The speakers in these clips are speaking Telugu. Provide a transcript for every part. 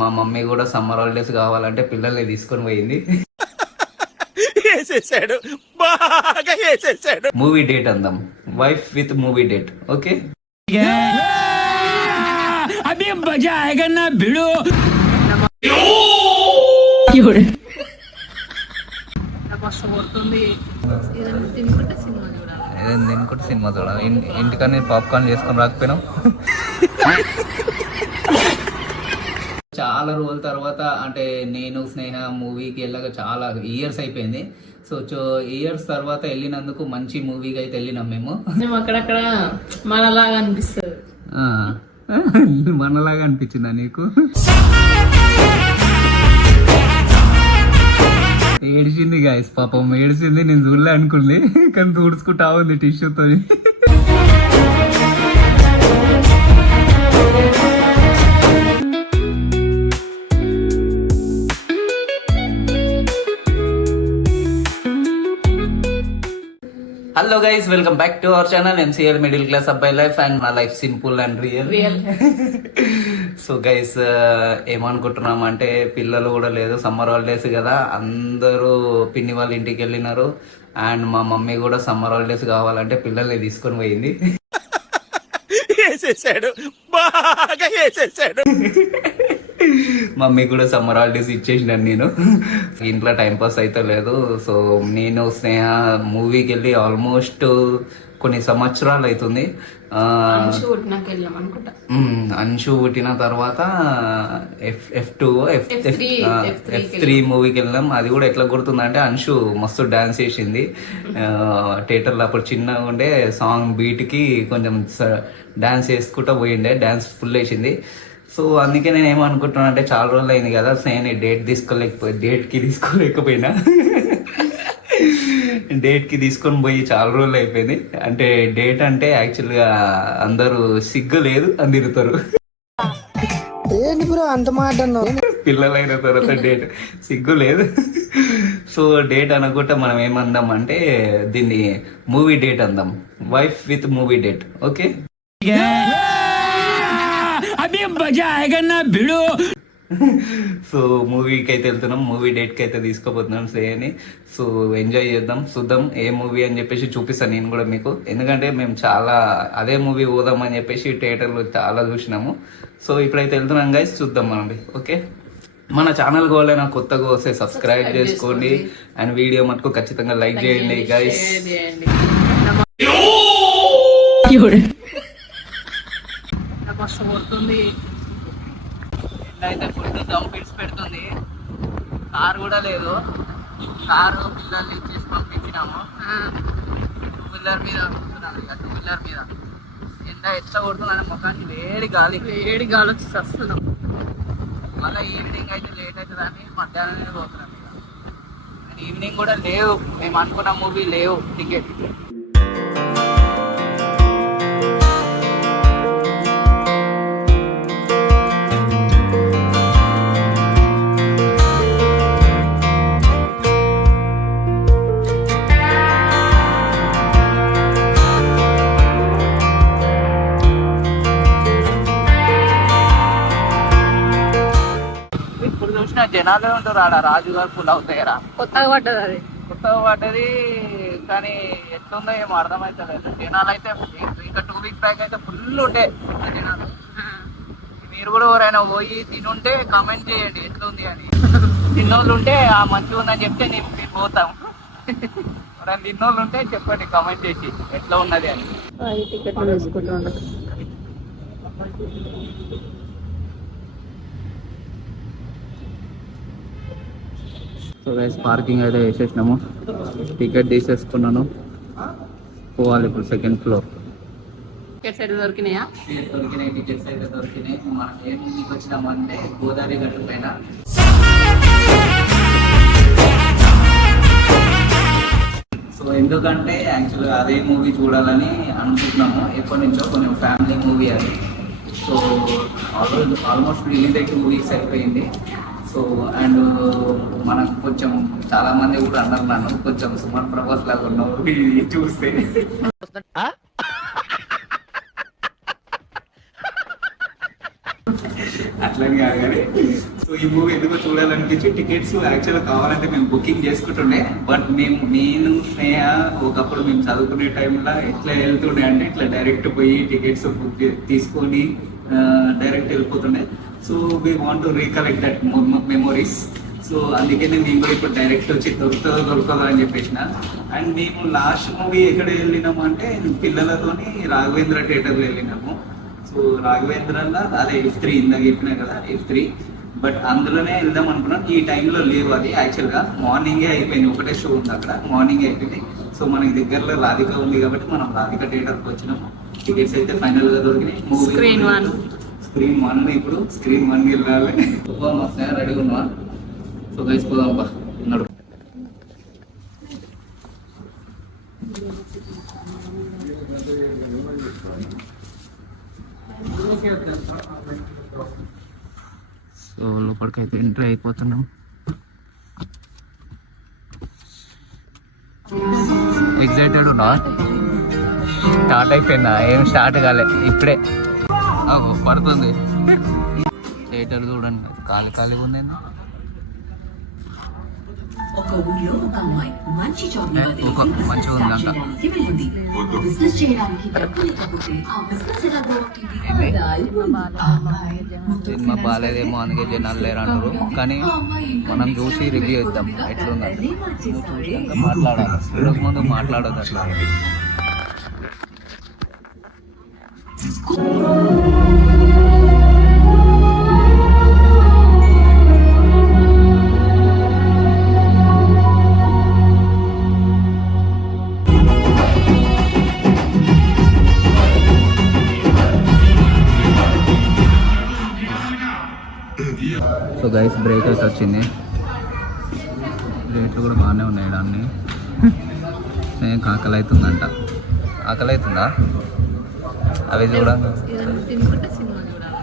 మా మమ్మీ కూడా సమ్మర్ హాలిడేస్ కావాలంటే పిల్లల్ని తీసుకొని పోయింది. వేసేసాడు, బాగా వేసేసాడు. మూవీ డేట్ అందాం, wife with movie date. Okay, అభి మజా ఆయేగా నా భిడో. తినుకుంటే సినిమా చూడ. ఇంటికన్నా పాప్కార్న్ చేసుకొని రాకపోయినాం. చాలా రోజుల తర్వాత అంటే నేను స్నేహ మూవీకి వెళ్ళాక చాలా ఇయర్స్ అయిపోయింది. సో ఇయర్స్ తర్వాత వెళ్ళినందుకు మంచి మూవీకి అయితే వెళ్ళినాం మేము. అక్కడక్కడ మనలాగా అనిపిస్తుంది. మనలాగా అనిపించిందా నీకు? ఏడిచింది గాయస్, పాపం ఏడిచింది. నేను చూడలే అనుకుంది, కానీ తుడుచుకుంటా ఉంది టిష్యూతో. Hello guys, welcome back to our channel MCR middle class అబ్బాయి లైఫ్. అండ్ నా life simple and real. So guys, ఏమనుకుంటున్నాం అంటే పిల్లలు కూడా లేదు, సమ్మర్ హాలిడేస్ కదా, అందరూ పిన్ని వాళ్ళ ఇంటికి వెళ్ళినారు. అండ్ మా మమ్మీ కూడా సమ్మర్ హాలిడేస్ కావాలంటే పిల్లల్ని తీసుకొని పోయింది. వేసేసాడు, బాగా వేసేసాడు. మమ్మీ కూడా సమ్మర్ హాలిడేస్ ఇచ్చేసినాను నేను. ఇంట్లో టైంపాస్ అయితే లేదు. సో నేను స్నేహ మూవీకి వెళ్ళి ఆల్మోస్ట్ కొన్ని సంవత్సరాలు అవుతుంది. అంశు పుట్టిన తర్వాత F3 మూవీకి వెళ్ళాం. అది కూడా ఎట్లా గుర్తుందంటే అంశు మస్తు డాన్స్ చేసింది థియేటర్లో. అప్పుడు చిన్నగా ఉండే సాంగ్ బీట్కి కొంచెం డాన్స్ చేసుకుంటూ పోయిండే, డాన్స్ ఫుల్ వేసింది. సో అందుకే నేను ఏమనుకుంటున్నాను అంటే చాలా రోజులు అయింది కదా, నేను డేట్కి తీసుకోలేకపోయినా. డేట్కి తీసుకొని పోయి చాలా రోజులు అయిపోయింది. అంటే డేట్ అంటే యాక్చువల్గా అందరూ సిగ్గు లేదు అని తిరుగుతారు. అంత మాట పిల్లలైన తర్వాత డేట్ సిగ్గు లేదు. సో డేట్ అనుకుంటే మనం ఏమందాం అంటే దీన్ని మూవీ డేట్ అందాం, wife with movie date. Okay, అభి మజా ఆయేగా నా భిడో. సో మూవీకి అయితే వెళ్తున్నాం, మూవీ డేట్కి అయితే తీసుకోబోతున్నాం శ్రేయని. సో ఎంజాయ్ చేద్దాం, చూద్దాం ఏ మూవీ అని చెప్పేసి చూపిస్తాను నేను కూడా మీకు. ఎందుకంటే మేము చాలా అదే మూవీ పోదాం అని చెప్పేసి థియేటర్లో చాలా చూసినాము. సో ఇప్పుడైతే వెళ్తున్నాం గైస్, చూద్దాం మనండి. ఓకే, మన ఛానల్ గోలైనా కొత్తగా వస్తే సబ్స్క్రైబ్ చేసుకోండి. అండ్ వీడియో మటుకు ఖచ్చితంగా లైక్ చేయండి గైస్. మస్తు కొడుతుంది, అయితే ఫుల్ జంపిడ్స్ పెడుతుంది. కారు కూడా లేదు, కారు పిల్లల్ని ఇచ్చేసి పంపించినాము. టూ వీలర్ మీద కూర్చున్నాను, ఇక టూ వీలర్ మీద. ఎండ ఎట్లా కొడుతుందని ముఖానికి వేడి గాలి వచ్చి వస్తున్నాం. మళ్ళీ ఈవినింగ్ అయితే లేట్ అవుతుందని మధ్యాహ్నమే పోతున్నాం. ఇక ఈవినింగ్ కూడా లేవు, మేము అనుకున్న మూవీ లేవు టికెట్. జనాలే ఉంటారు ఆడ. రాజుగారు ఫుల్ అవుతాయరా, కొత్తగా పడ్డది అది, కొత్తగా పడ్డది. కానీ ఎట్లుందో ఏమో అర్థమవుతుంది. జనాలు అయితే ఇంకా 2 వీక్స్ బ్యాక్ అయితే ఫుల్ ఉండే జనాలు. మీరు కూడా ఎవరైనా పోయి తినుంటే కామెంట్ చేయండి ఎట్లుంది అని. తిన్నోళ్ళు ఉంటే ఆ మంచిగా ఉందని చెప్తే మేము పోతాం. ఎవరైనా తిన్నోళ్ళు ఉంటే చెప్పండి కామెంట్ చేసి ఎట్లా ఉన్నది అని. టికెట్లు తీసుకుంటున్నాను. సో గైస్, పార్కింగ్ అయితే వేసేసినాము, టికెట్ తీసేసుకున్నాను. పోవాలి ఇప్పుడు సెకండ్ ఫ్లోర్. టికెట్స్ అయితే దొరికినాయా? దొరికినాయి, టికెట్స్ అయితే దొరికినాయి. మనం ఏ మూవీకి వచ్చినామంటే గోదావరి గట్టు పైన. సో ఎందుకంటే యాక్చువల్గా అదే మూవీ చూడాలని అనుకుంటున్నాము ఎప్పటి నుంచో, కొంచెం ఫ్యామిలీ మూవీ అది. సో ఆల్మోస్ట్ రిలీజ్ అయితే 2 వీక్స్ అయిపోయింది. సో అండ్ మనకు కొంచెం చాలా మంది కూడా అన్నారు నన్ను కొంచెం సుమన్ ప్రభాస్ లాగా ఉన్నావు ఇది చూస్తే. అట్లా చూడాలని కాదు కానీ సో ఈ మూవీ ఎందుకో చూడాలనిపించి టికెట్స్ యాక్చువల్గా కావాలంటే మేము బుకింగ్ చేసుకుంటుండే బట్ నేను స్నేహ ఒకప్పుడు మేము చదువుకునే టైంలో ఎట్లా వెళ్తుండే అంటే ఇట్లా డైరెక్ట్ పోయి టికెట్స్ బుక్ తీసుకొని డైరెక్ట్ వెళ్ళిపోతుండే so we want to recollect that memories so అందుకే నేను కూడా ఇప్పుడు డైరెక్ట్ వచ్చి దొరకదో అని చెప్పేసిన అండ్ మేము లాస్ట్ మూవీ ఎక్కడ వెళ్ళినాము అంటే పిల్లలతోని రాఘవేంద్ర థియేటర్లో వెళ్ళినాము సో రాఘవేంద్రలో అదే F3 ఇందాక చెప్పినా కదా F3 బట్ అందులోనే వెళ్దాం అనుకున్నాం ఈ టైంలో లేవు అది యాక్చువల్గా మార్నింగే అయిపోయింది ఒకటే షో ఉంది అక్కడ మార్నింగే అయిపోయింది సో మనకి దగ్గరలో రాధిక ఉంది కాబట్టి మనం రాధిక థియేటర్కి వచ్చినాము టికెట్స్ అయితే ఫైనల్గా దొరికినాయి మూవీ స్క్రీన్ 1 ఇప్పుడు స్క్రీన్ 1 వెళ్ళాలి మా స్నేహ రెడీగా ఉన్నా సో గైస్ పోదాం బా నడు సో లోపలికైతే ఎంట్రీ అయిపోతున్నాం ఎగ్జైటెడ్ ఉన్నా స్టార్ట్ అయిపోయిందా ఏం స్టార్ట్ కాలే ఇప్పుడే పడుతుంది థియేటర్ చూడండి ఖాళీగా ఉంది ఒక ఊర్లో ఒక అమ్మాయి మంచి జాబ్ మంచిగా ఉందంట బిజినెస్ చేయడానికి డబ్బు లేకపోతే ఆ బిజినెస్ ఎలా సినిమా బాగాలేదేమో అందుకే జనాలు లేరు అంటారు కానీ మనం చూసి రివ్యూ ఇద్దాం ఎట్లుందంటే మాట్లాడాలి ఈరోజు ముందు మాట్లాడదు అట్లా సో గైస్ బ్రేక్ అయితే వచ్చింది రేట్లు కూడా బాగానే ఉన్నాయి అన్నీ నేను ఆకలి అవుతుందంట ఆకలి అవుతుందా అవి చూడండి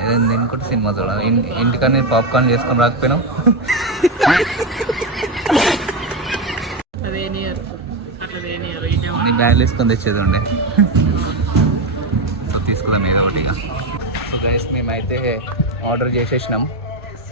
ఏదైనా తినుకుంటే సినిమా చూడాలి ఇంటికన్నా పాప్కార్న్ చేసుకొని రాకపోయినావు నీ బ్యాగ్ వేసుకొని తెచ్చేది ఉండే సో తీసుకుందాం ఏదో ఒకటిగా సో గైస్ మేమైతే ఆర్డర్ చేసేసినాం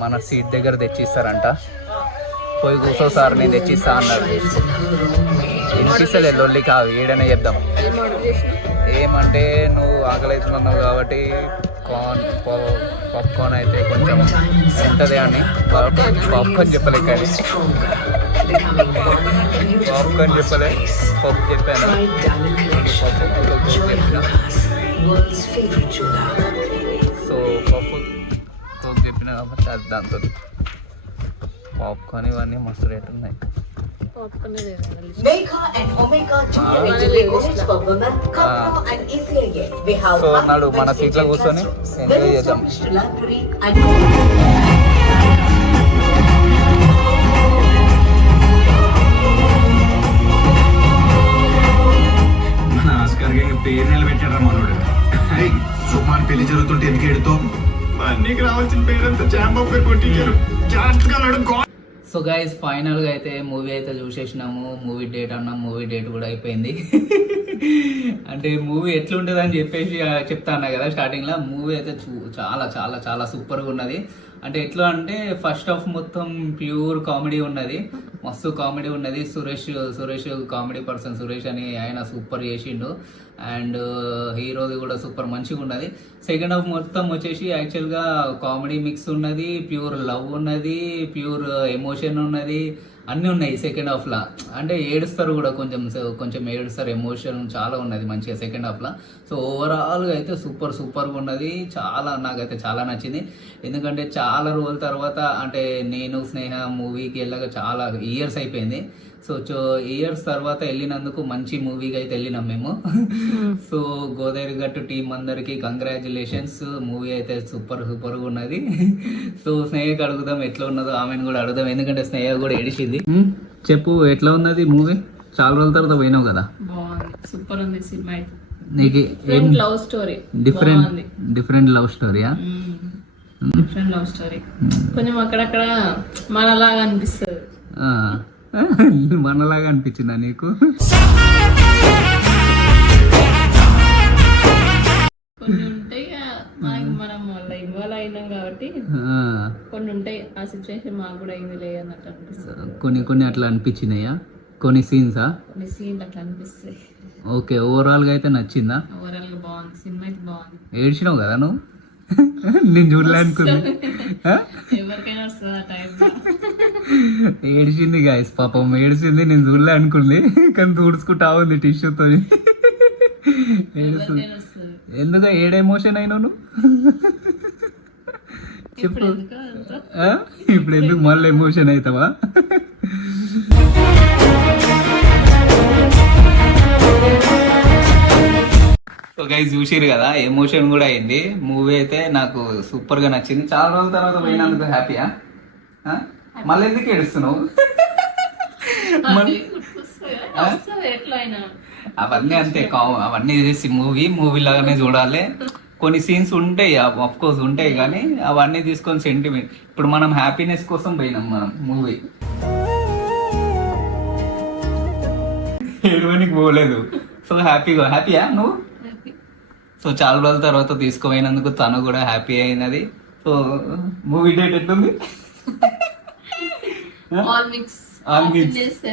మన సీట్ దగ్గర తెచ్చిస్తారంట పోయి కూర్చో సార్ నేను తెచ్చిస్తా అన్నారు వినిపిస్తలేదు లొల్లి కాదు ఏడైనా చెప్దాం ఏమంటే నువ్వు ఆకలి అవుతున్నావు కాబట్టి పాప్కార్న్ అయితే కొంచెం ఉంటుంది అని పాప్కార్న్ చెప్పలే కానీ పాప్కార్న్ చెప్పలే పప్పు చెప్పాను సో పప్పు కోక్ చెప్పిన కాబట్టి అది దాంతో పాప్కార్న్ ఇవన్నీ మస్తు రేట్ ఉన్నాయి సో నాడు మన సీట్లో కూర్చొని ఎంజాయ్ చేద్దాం మన ఆస్కార్ పేరు నిలబెట్టాడు మనోడు సుమాన్ పెళ్లి జరుగుతుంటే ఎందుకు ఎడుతో నీకు రావాల్సిన పేరంతా చాంబాబు గారు కొట్టించారు జాగ్రత్తగా నడు. సో గైస్ ఫైనల్గా అయితే మూవీ అయితే చూసేసినాము మూవీ డేట్ అన్నాం మూవీ డేట్ కూడా అయిపోయింది అంటే మూవీ ఎట్లుంటుంది అని చెప్పేసి చెప్తా అన్నా కదా స్టార్టింగ్లో మూవీ అయితే చాలా చాలా చాలా సూపర్గా ఉన్నది అంటే ఎట్లా అంటే ఫస్ట్ హాఫ్ మొత్తం ప్యూర్ కామెడీ ఉన్నది మస్తు కామెడీ ఉన్నది సురేష్ కామెడీ పర్సన్ సురేష్ అని ఆయన సూపర్ చేసిండు అండ్ హీరోది కూడా సూపర్ మంచిగా ఉన్నది సెకండ్ హాఫ్ మొత్తం వచ్చేసి యాక్చువల్గా కామెడీ మిక్స్ ఉన్నది ప్యూర్ లవ్ ఉన్నది ప్యూర్ ఎమోషన్ ఉన్నది అన్నీ ఉన్నాయి సెకండ్ హాఫ్లో అంటే ఏడుస్తారు కూడా కొంచెం ఏడుస్తారు ఎమోషన్ చాలా ఉన్నది మంచిగా సెకండ్ హాఫ్లో సో ఓవరాల్గా అయితే సూపర్గా ఉన్నది నాకైతే చాలా నచ్చింది ఎందుకంటే చాలా రోజుల తర్వాత అంటే నేను స్నేహ మూవీకి వెళ్ళాక చాలా ఇయర్స్ అయిపోయింది సో ఇయర్స్ తర్వాత వెళ్ళినందుకు మంచి మూవీకి అయితే వెళ్ళినాం మేము సో గోదావరి గట్టు టీం అందరికి కంగ్రాచులేషన్స్ మూవీ అయితే సూపర్గా ఉన్నది సో స్నేహకి అడుగుదాం ఎట్లా ఉన్నదో ఆమెను కూడా అడుగుదాం ఎందుకంటే స్నేహ కూడా ఏడిచింది చెప్పు ఎట్లా ఉన్నది మూవీ చాలా రోజుల తర్వాత పోయినావు కదా సూపర్ ఉంది సినిమా అయితే నీకు లవ్ స్టోరీ డిఫరెంట్ లవ్ స్టోరీయా డిఫరెంట్ లవ్ స్టోరీ కొంచెం అక్కడక్కడ మనలాగా అనిపిస్తుంది మనలాగా అనిపించిందా నీకు కొన్ని ఉంటాయి మనం ఇన్వాల్వ్ అయినాం కాబట్టి కొన్ని ఉంటాయి ఆ సిచ్యువేషన్ మాకు కూడా అయిందిలే అన్నట్టు అనిపిస్తుంది. కొన్ని అట్లా అనిపించినాయా? కొన్ని సీన్సా? కొన్ని సీన్లు అట్లా అనిపిస్తాయి. ఓకే, ఓవరాల్గా అయితే నచ్చిందా? ఓవరాల్ గా బాగుంది, సినిమా అయితే బాగుంది. ఏడ్చినావు కదా నువ్వు? నేను చూడలే అనుకుంది. ఎవరికైనా వస్తుంది ఆ టైం. ఏడ్చింది గాయస్, పాపం ఏడ్చింది. నేను చూడలే అనుకుంది కానీ తుడుచుకుంటా ఉంది టిష్యూతో. ఏడుస్తుంది. ఎవరికైనా వస్తుంది. ఎందుకు ఏడు ఎమోషన్ అయినావు నువ్వు? చెప్పు. ఇప్పుడు ఎందుకు మళ్ళీ ఎమోషన్ అవుతావా? సో గైస్ చూసిరు కదా, ఎమోషన్ కూడా అయింది. మూవీ అయితే నాకు సూపర్ గా నచ్చింది. చాలా రోజుల తర్వాత పోయినందుకు హ్యాపీయా? మళ్ళీ ఎందుకు ఏడుస్తున్నావు? వస్తుంది ఎట్లా అయినా. అవన్నీ అంతే అవన్నీ చేసి మూవీ లాగానే చూడాలి. కొన్ని సీన్స్ ఉంటాయి, ఆఫ్ కోర్స్ ఉంటాయి, కానీ అవన్నీ తీసుకొని సెంటిమెంట్. ఇప్పుడు మనం హ్యాపీనెస్ కోసం పోయినాం మనం మూవీ, ఏడవనికి పోలేదు. సో హ్యాపీయా నువ్వు? సో చాలా రోజుల తర్వాత తీసుకుపోయినందుకు తను కూడా హ్యాపీ అయినది. సో మూవీ డేట్ ఎట్లుంది? ఆల్ మిక్స్,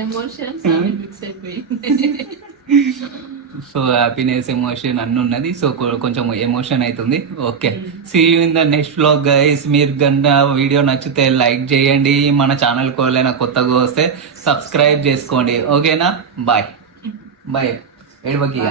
ఎమోషన్స్ మిక్స్ అయిపోయింది. సో హ్యాపీనెస్, ఎమోషన్ అన్ని ఉన్నది. సో కొంచెం ఎమోషన్ అవుతుంది. Okay, see you in the next vlog guys. మీరు కన్నా వీడియో నచ్చితే లైక్ చేయండి. మన ఛానల్ కోలైనా కొత్తగా వస్తే సబ్స్క్రైబ్ చేసుకోండి. ఓకేనా? బాయ్. ఏడుబకి.